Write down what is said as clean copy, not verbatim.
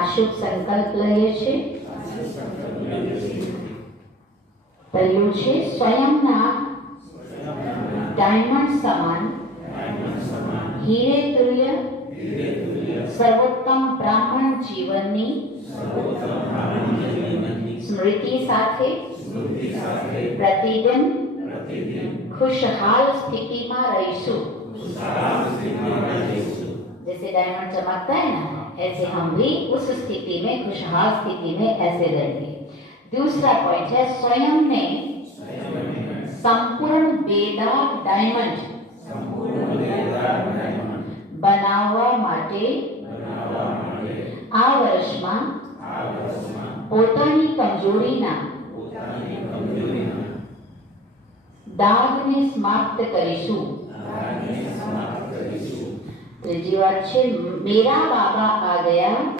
આ શુભ સંકલ્પ લઈએ છીએ. પહેલું છે સ્વયંના ડાયમંડ સમાન હીરે તુલ્ય સર્વોત્તમ બ્રાહ્મણ જીવનની સ્મૃતિ સાથે प्रतिदिन खुशहाल स्थिति में रहीશું. जैसे डायमंड चमकता है ना, ऐसे हम भी उस स्थिति में, खुशहाल स्थिति में ऐसे रहेंगे. दूसरा पॉइंट है स्वयं ने संपूर्ण बेदाग डायमंड बनाववा માટે આ વર્ષમાં પોતાની કમજોરીના દાગને સમાપ્ત કરીશું. ત્રીજી વાત છે મેરા બાબા આ ગયા